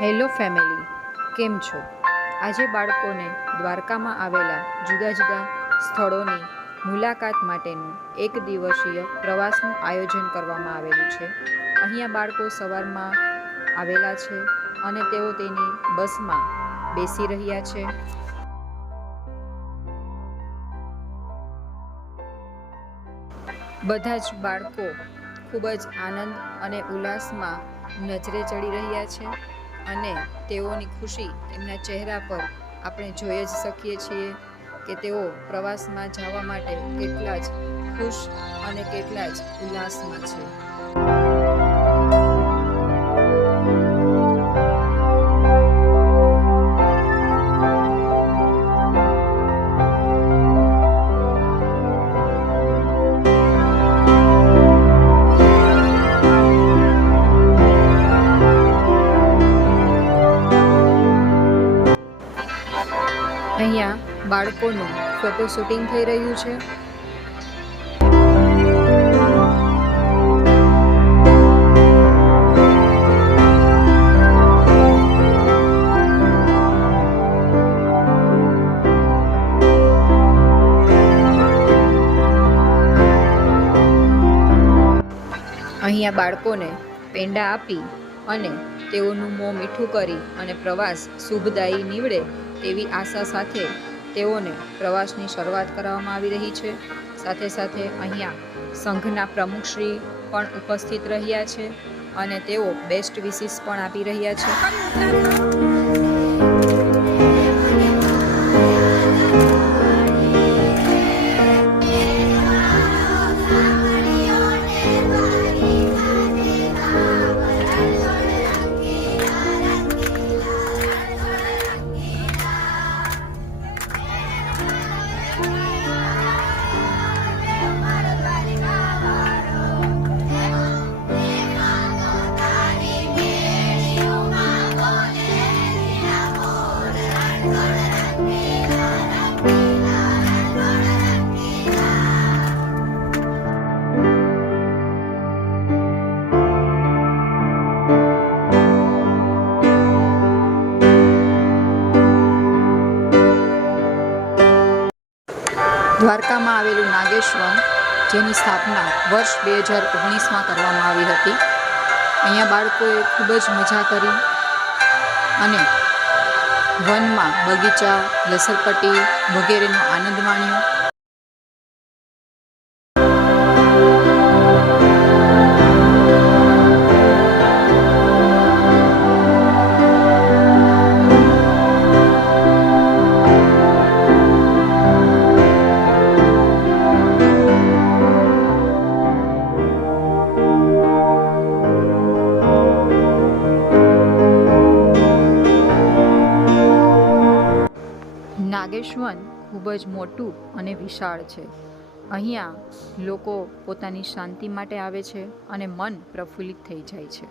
Hello family, કેમ છો? આજે બાળકોને દ્વારકામાં આવેલા જુદા જુદા સ્થળોની મુલાકાત માટેનું એક દિવસીય પ્રવાસનું આયોજન કરવામાં આવેલું છે. અહીંયા બાળકો સવારમાં આવેલા છે અને તેઓ તેની બસમાં બેસી રહ્યા છે. બધા જ બાળકો ખૂબ જ આનંદ અને ઉલ્લાસમાં નજરે ચડી રહ્યા છે અને તેઓની ખુશી તેમના ચહેરા પર આપણે જોઈ જ શકીએ છીએ કે તેઓ પ્રવાસમાં જવા માટે કેટલા જ ખુશ અને કેટલા જ ઉલ્લાસમાં છે. અહીંયા બાળકોનું ફોટો શૂટિંગ થઈ રહ્યું છે. અહીંયા બાળકોને પેંડા આપી અને તેઓનું મોં મીઠું કરી અને પ્રવાસ શુભદાયી નીવડે તેવી આશા સાથે તેઓને પ્રવાસની શરૂઆત કરવામાં આવી રહી છે. સાથે સાથે અહીંયા સંઘના પ્રમુખશ્રી પણ ઉપસ્થિત રહ્યા છે અને તેઓ બેસ્ટ વિશિસ પણ આપી રહ્યા છે. દ્વારકામાં આવેલું નાગેશ્વર, જેની સ્થાપના વર્ષ 2019માં કરવામાં આવી હતી. અહીંયા બાળકોએ ખૂબ જ મજા કરી અને વનમાં બગીચા, લસરપટ્ટી વગેરેનો આનંદ માણ્યો. નાગેશ્વર ખૂબ જ મોટું અને વિશાળ છે. અહીંયા લોકો પોતાની શાંતિ માટે આવે છે અને મન પ્રફુલ્લિત થઈ જાય છે.